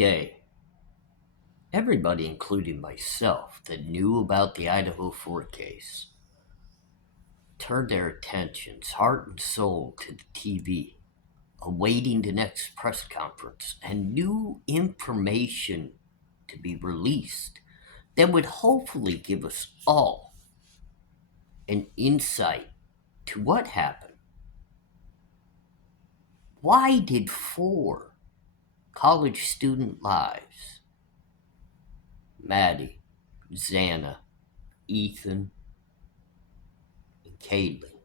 day, everybody, including myself, that knew about the Idaho 4 case turned their attentions, heart and soul, to the TV, awaiting the next press conference and new information to be released that would hopefully give us all an insight to what happened. Why did 4 college student lives, Maddie, Xana, Ethan, and Kaylee,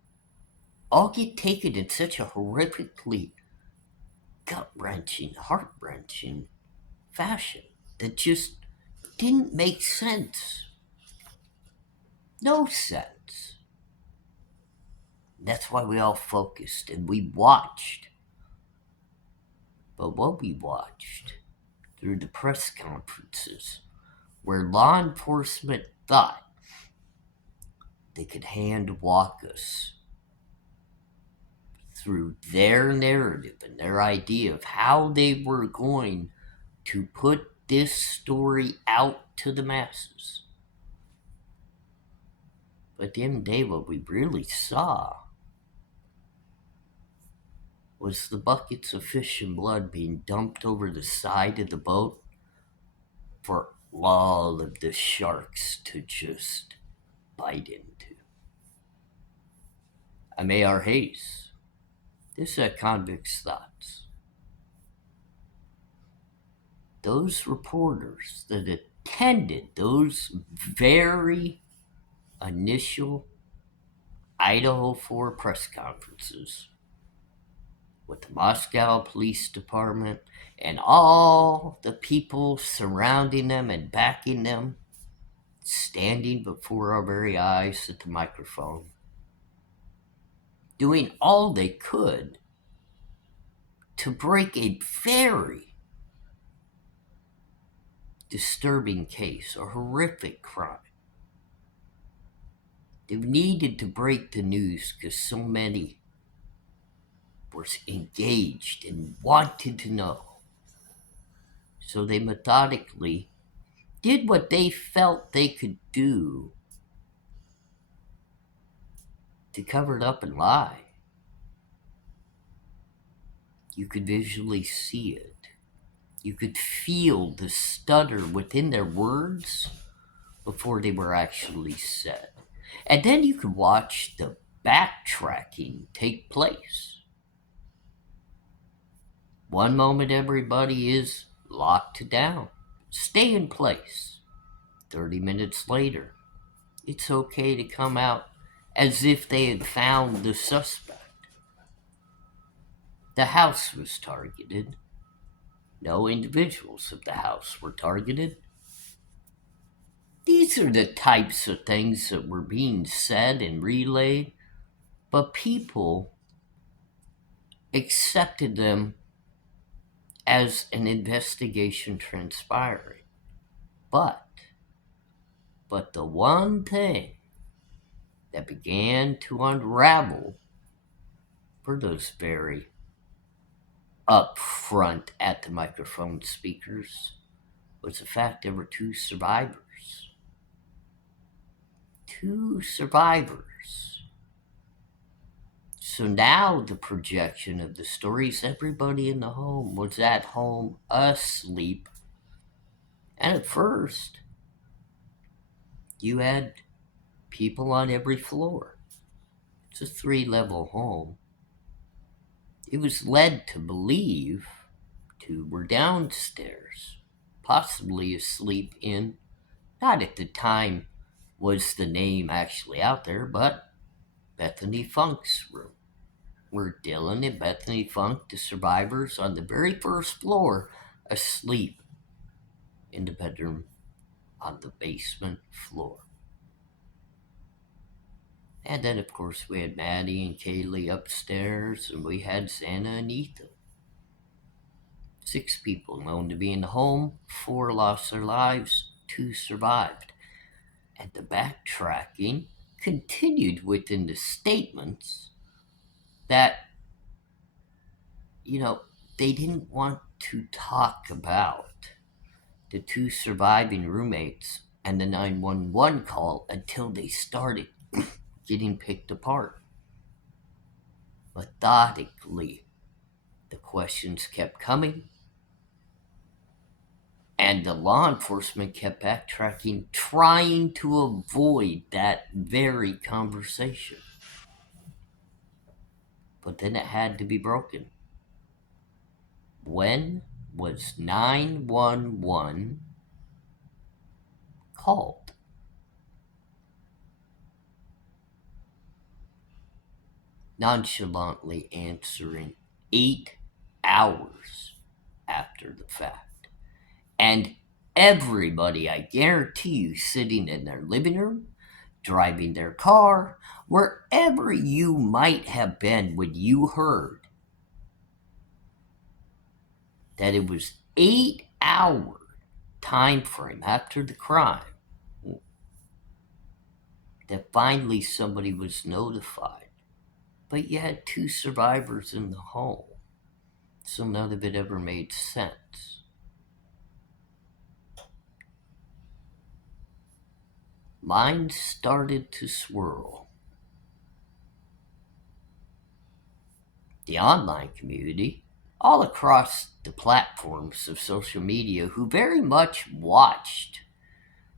all get taken in such a horrifically gut-wrenching, heart-wrenching fashion that just didn't make sense? No sense. That's why we all focused and we watched. But what we watched through the press conferences, where law enforcement thought they could hand walk us through their narrative and their idea of how they were going to put this story out to the masses. But at the end of the day, what we really saw was the buckets of fish and blood being dumped over the side of the boat for all of the sharks to just bite into. I'm ARHayes. This is Convicts Thoughts. Those reporters that attended those very initial Idaho 4 press conferences with the Moscow Police Department and all the people surrounding them and backing them, standing before our very eyes at the microphone, doing all they could to break a very disturbing case, a horrific crime. They needed to break the news because so many were engaged and wanted to know. So they methodically did what they felt they could do to cover it up and lie. You could visually see it. You could feel the stutter within their words before they were actually said. And then you could watch the backtracking take place. One moment everybody is locked down, stay in place. 30 minutes later, it's okay to come out as if they had found the suspect. The house was targeted. No individuals of the house were targeted. These are the types of things that were being said and relayed, but people accepted them as an investigation transpiring. But the one thing that began to unravel for those very upfront at the microphone speakers was the fact there were 2 survivors. 2 survivors. So now the projection of the stories, everybody in the home was at home asleep. And at first, you had people on every floor. It's a 3-level home. It was led to believe 2 were downstairs, possibly asleep in, not at the time was the name actually out there, but Bethany Funk's room, where Dylan and Bethany Funk, the survivors, on the very first floor, asleep in the bedroom on the basement floor. And then, of course, we had Maddie and Kaylee upstairs, and we had Xana and Ethan. 6 people known to be in the home, 4 lost their lives, 2 survived. And the backtracking continued within the statements that, they didn't want to talk about the two surviving roommates and the 911 call until they started getting picked apart. Methodically, the questions kept coming, and the law enforcement kept backtracking, trying to avoid that very conversation. But then it had to be broken. When was 911 called? Nonchalantly answering 8 hours after the fact. And everybody, I guarantee you, sitting in their living room, driving their car, wherever you might have been when you heard that it was 8-hour time frame after the crime that finally somebody was notified. But you had 2 survivors in the home, so none of it ever made sense. Minds started to swirl. The online community, all across the platforms of social media, who very much watched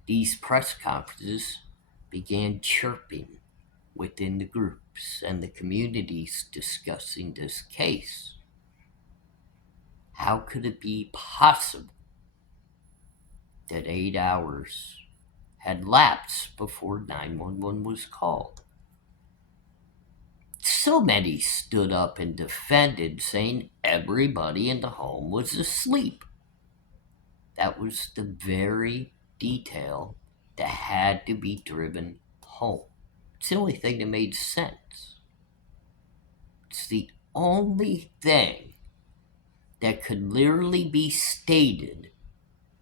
these press conferences, began chirping within the groups and the communities discussing this case. How could it be possible that 8 hours had lapsed before 911 was called? So many stood up and defended, saying everybody in the home was asleep. That was the very detail that had to be driven home. It's the only thing that made sense. It's the only thing that could literally be stated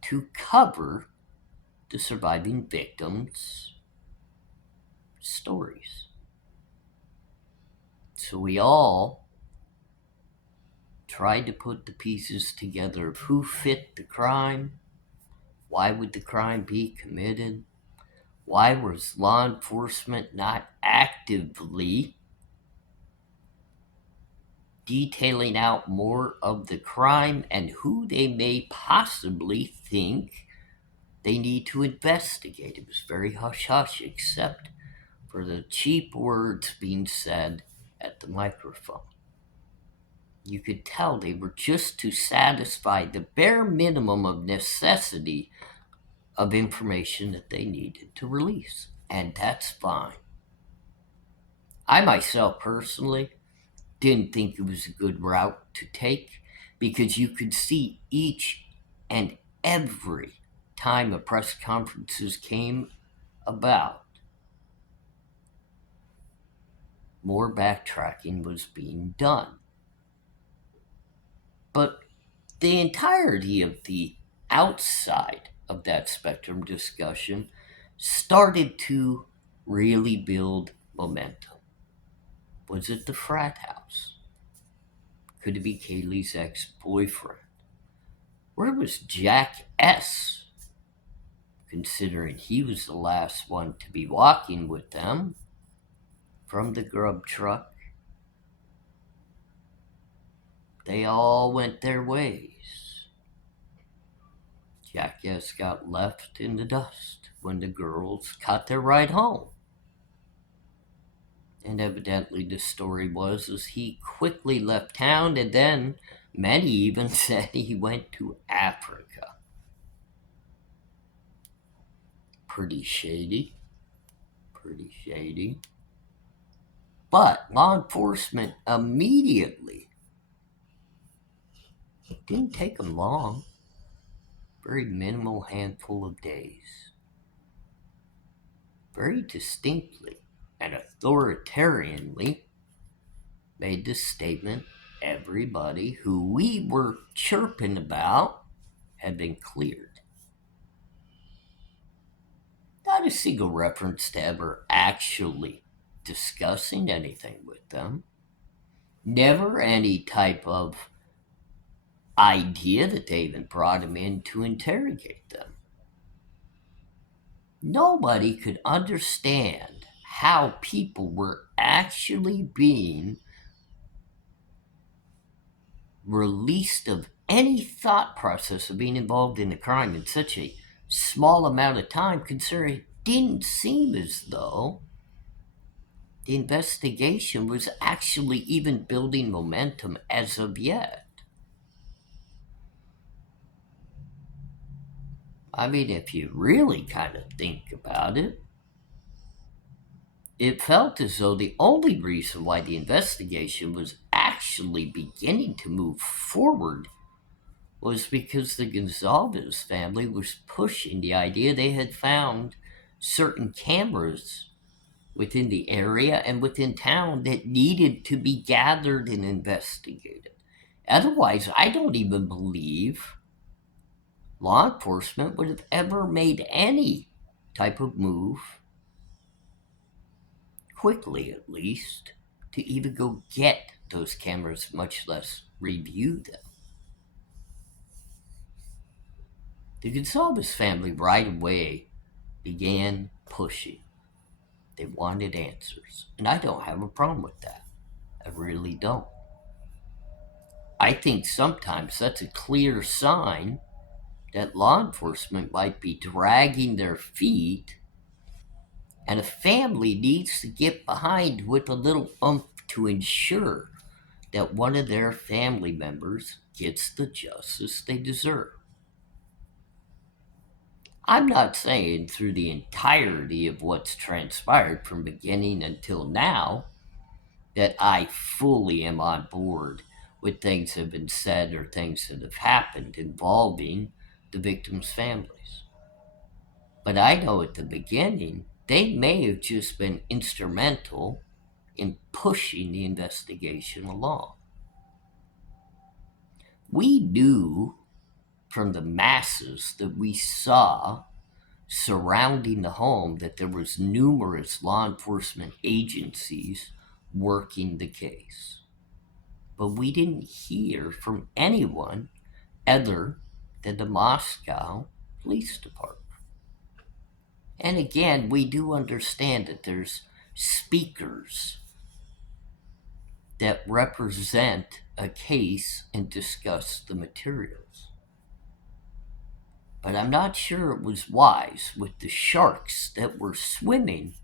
to cover the surviving victims' stories. So we all tried to put the pieces together of who fit the crime, why would the crime be committed, why was law enforcement not actively detailing out more of the crime, and who they may possibly think they need to investigate. It was very hush-hush, except for the cheap words being said at the microphone. You could tell they were just to satisfy the bare minimum of necessity of information that they needed to release. And that's fine. I myself personally didn't think it was a good route to take, because you could see each and every time a press conferences came about, more backtracking was being done. But the entirety of the outside of that spectrum discussion started to really build momentum. Was it the frat house? Could it be Kaylee's ex-boyfriend? Where was Jack S., considering he was the last one to be walking with them from the grub truck? They all went their ways. Jack S. got left in the dust when the girls caught their ride home. And evidently the story was as he quickly left town, and then many even said he went to Africa. Pretty shady. But law enforcement immediately, it didn't take them long, very minimal handful of days, very distinctly and authoritarianly made this statement: everybody who we were chirping about had been cleared. Not a single reference to ever actually discussing anything with them. Never any type of idea that they even brought him in to interrogate them. Nobody could understand how people were actually being released of any thought process of being involved in a crime in such a small amount of time, considering it didn't seem as though the investigation was actually even building momentum as of yet. I mean, if you really kind of think about it, it felt as though the only reason why the investigation was actually beginning to move forward was because the Gonzalez family was pushing the idea they had found certain cameras within the area and within town that needed to be gathered and investigated. Otherwise, I don't even believe law enforcement would have ever made any type of move, quickly at least, to even go get those cameras, much less review them. The Gonzalez family right away began pushing. They wanted answers. And I don't have a problem with that. I really don't. I think sometimes that's a clear sign that law enforcement might be dragging their feet, and a family needs to get behind with a little oomph to ensure that one of their family members gets the justice they deserve. I'm not saying through the entirety of what's transpired from beginning until now that I fully am on board with things that have been said or things that have happened involving the victims' families. But I know at the beginning, they may have just been instrumental in pushing the investigation along. We knew from the masses that we saw surrounding the home that there was numerous law enforcement agencies working the case. But we didn't hear from anyone other than the Moscow Police Department. And again, we do understand that there's speakers that represent a case and discuss the materials. But I'm not sure it was wise with the sharks that were swimming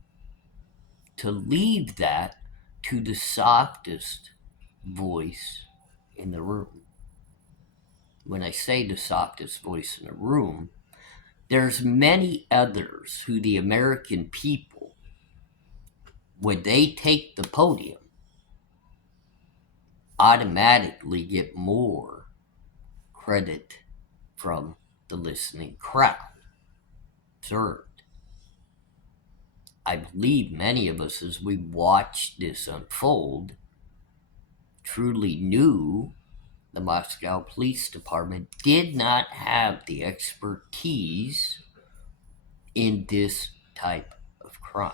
to leave that to the softest voice in the room. When I say the softest voice in the room, there's many others who the American people, when they take the podium, automatically get more credit from the listening crowd. Third, I believe many of us, as we watched this unfold, truly knew the Moscow Police Department did not have the expertise in this type of crime.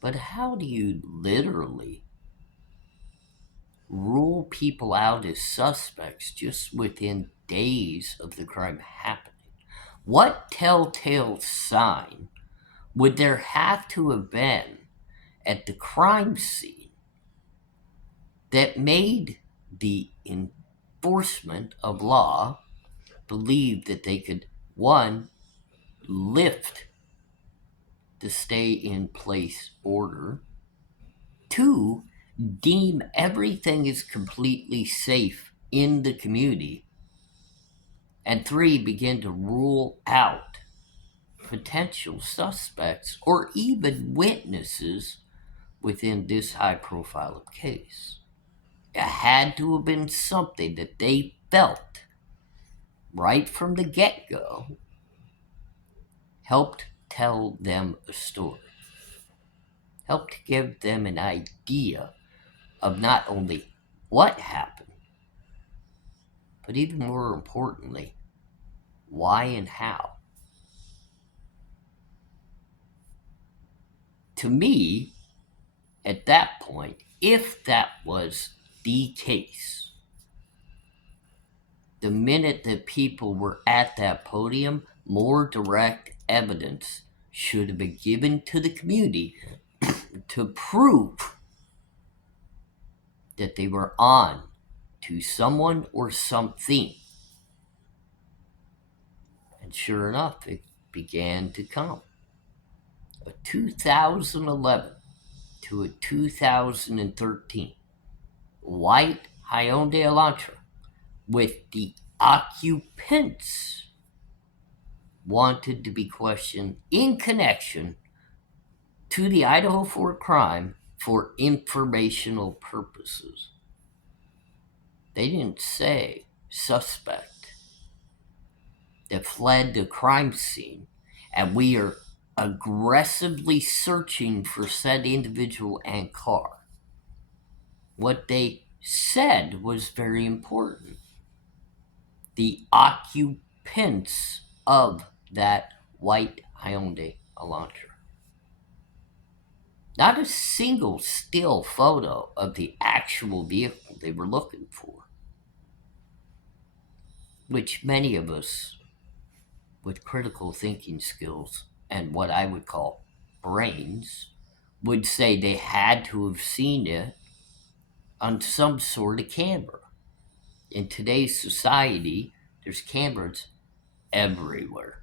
But how do you literally rule people out as suspects just within days of the crime happening? What telltale sign would there have to have been at the crime scene that made the enforcement of law believe that they could, one, lift the stay in place order, two, deem everything is completely safe in the community, and three, begin to rule out potential suspects or even witnesses within this high profile case? It had to have been something that they felt right from the get go helped tell them a story, helped give them an idea of not only what happened, but even more importantly, why and how. To me, at that point, if that was the case, the minute that people were at that podium, more direct evidence should have been given to the community to prove that they were on to someone or something. And sure enough, it began to come. A 2011 to a 2013 white Hyundai Elantra with the occupants wanted to be questioned in connection to the Idaho Fort crime for informational purposes. They didn't say suspect that fled the crime scene, and we are aggressively searching for said individual and car. What they said was very important. The occupants of that white Hyundai Elantra. Not a single still photo of the actual vehicle they were looking for, which many of us with critical thinking skills and what I would call brains would say they had to have seen it on some sort of camera. In today's society, there's cameras everywhere.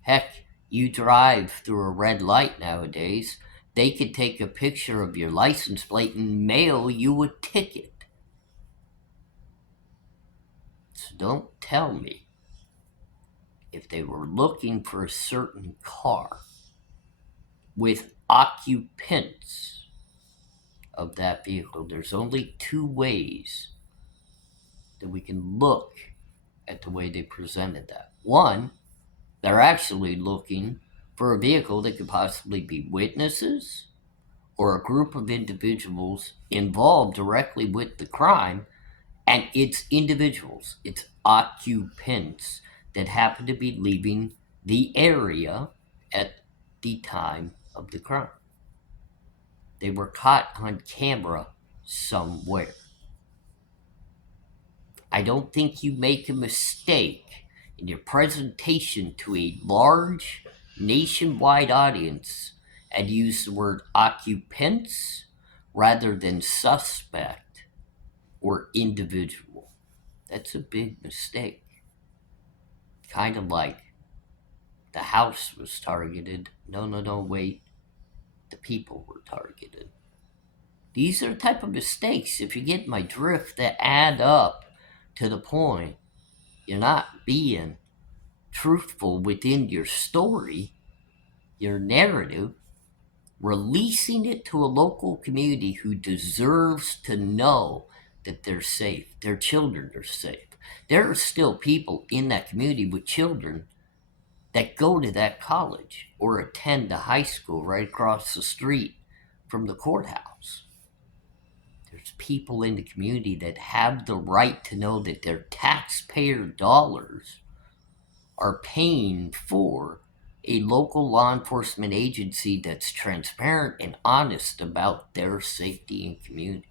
Heck, you drive through a red light nowadays, they could take a picture of your license plate and mail you a ticket. So don't tell me if they were looking for a certain car with occupants of that vehicle. There's only two ways that we can look at the way they presented that. One, they're actually looking for a vehicle that could possibly be witnesses or a group of individuals involved directly with the crime, and it's individuals, it's occupants that happen to be leaving the area at the time of the crime. They were caught on camera somewhere. I don't think you make a mistake in your presentation to a large nationwide audience and use the word occupants rather than suspect or individual. That's a big mistake. Kind of like the house was targeted. No, wait. The people were targeted. These are the type of mistakes, if you get my drift, that add up to the point you're not being truthful within your story, your narrative, releasing it to a local community who deserves to know that they're safe, their children are safe. There are still people in that community with children that go to that college or attend the high school right across the street from the courthouse. There's people in the community that have the right to know that their taxpayer dollars are paying for a local law enforcement agency that's transparent and honest about their safety and community.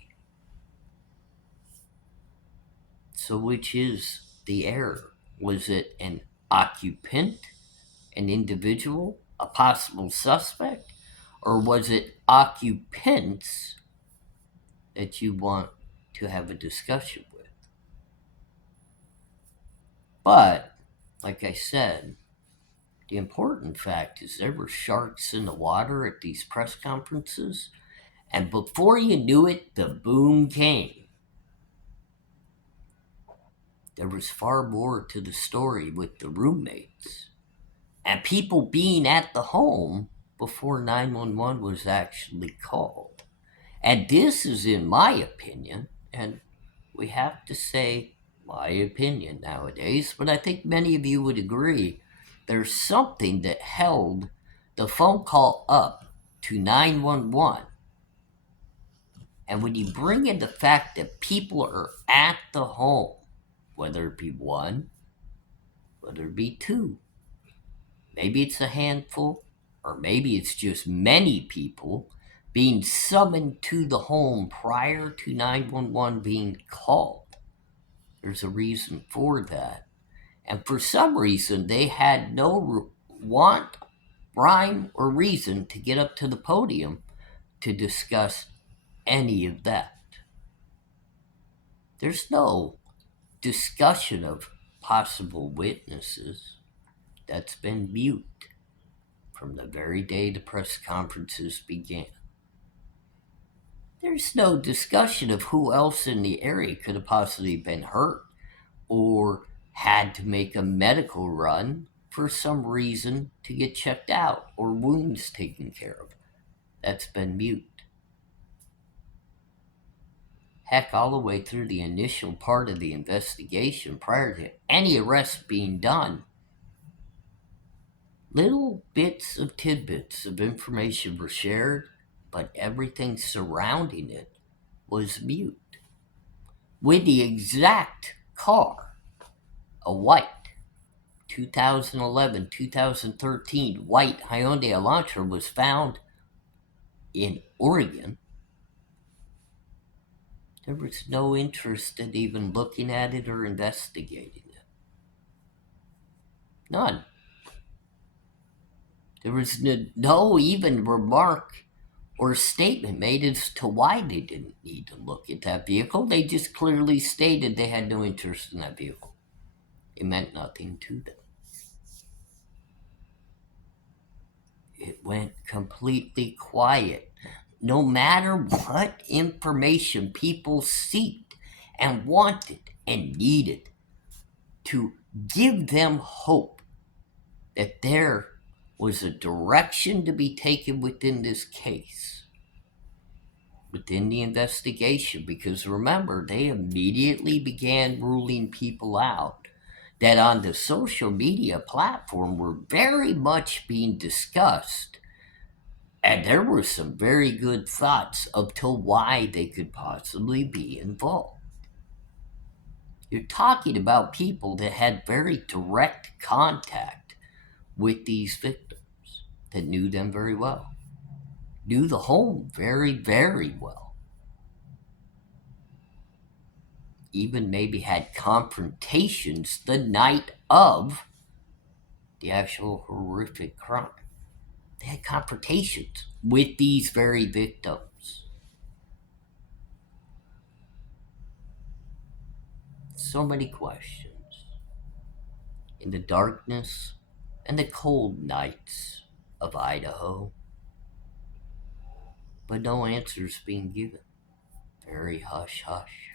So which is the error? Was it an occupant, an individual, a possible suspect, or was it occupants that you want to have a discussion with? But, like I said, the important fact is there were sharks in the water at these press conferences, and before you knew it, the boom came. There was far more to the story with the roommates and people being at the home before 911 was actually called. And this is, in my opinion, and we have to say my opinion nowadays, but I think many of you would agree, there's something that held the phone call up to 911. And when you bring in the fact that people are at the home, whether it be one, whether it be two, maybe it's a handful, or maybe it's just many people being summoned to the home prior to 911 being called. There's a reason for that. And for some reason, they had no want, rhyme, or reason to get up to the podium to discuss any of that. There's no discussion of possible witnesses. That's been mute from the very day the press conferences began. There's no discussion of who else in the area could have possibly been hurt or had to make a medical run for some reason to get checked out or wounds taken care of. That's been mute. Heck, all the way through the initial part of the investigation prior to any arrest being done, little bits of tidbits of information were shared, but everything surrounding it was mute. With the exact car, a white 2011, 2013 white Hyundai Elantra was found in Oregon, there was no interest in even looking at it or investigating it. None. There was no even remark or statement made as to why they didn't need to look at that vehicle. They just clearly stated they had no interest in that vehicle. It meant nothing to them. It went completely quiet. No matter what information people sought and wanted and needed to give them hope that there was a direction to be taken within this case, within the investigation, because remember, they immediately began ruling people out that on the social media platform were very much being discussed. And there were some very good thoughts of to why they could possibly be involved. You're talking about people that had very direct contact with these victims, that knew them very well, knew the home very, very well. Even maybe had confrontations the night of the actual horrific crime. They had confrontations with these very victims. So many questions. In the darkness and the cold nights of Idaho, but no answers being given. Very hush hush.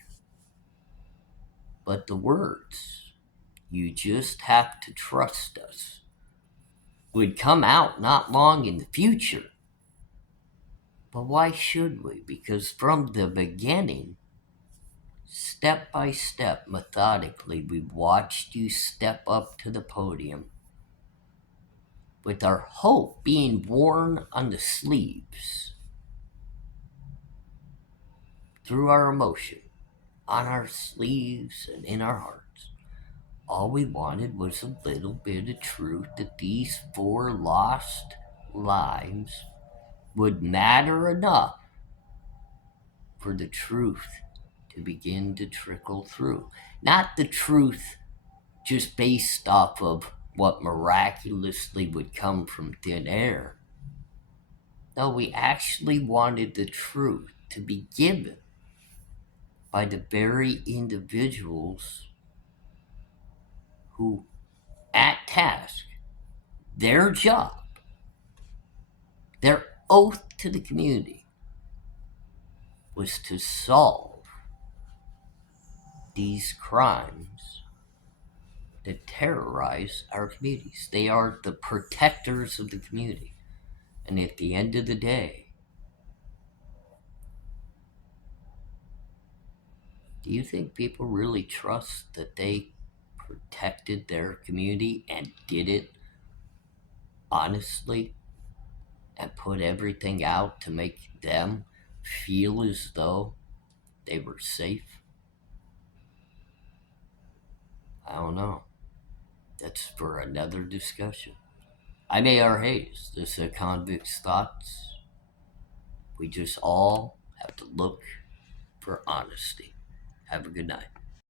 But the words, "You just have to trust us," would come out not long in the future. But why should we? Because from the beginning, step by step, methodically, we watched you step up to the podium with our hope being worn on the sleeves, through our emotion, on our sleeves and in our hearts. All we wanted was a little bit of truth that these 4 lost lives would matter enough for the truth to begin to trickle through. Not the truth just based off of what miraculously would come from thin air. No, we actually wanted the truth to be given by the very individuals who, at task, their job, their oath to the community, was to solve these crimes that terrorize our communities. They are the protectors of the community. And at the end of the day, do you think people really trust that they protected their community and did it honestly and put everything out to make them feel as though they were safe? I don't know. That's for another discussion. I'm ARHayes. This is Convicts Thoughts. We just all have to look for honesty. Have a good night.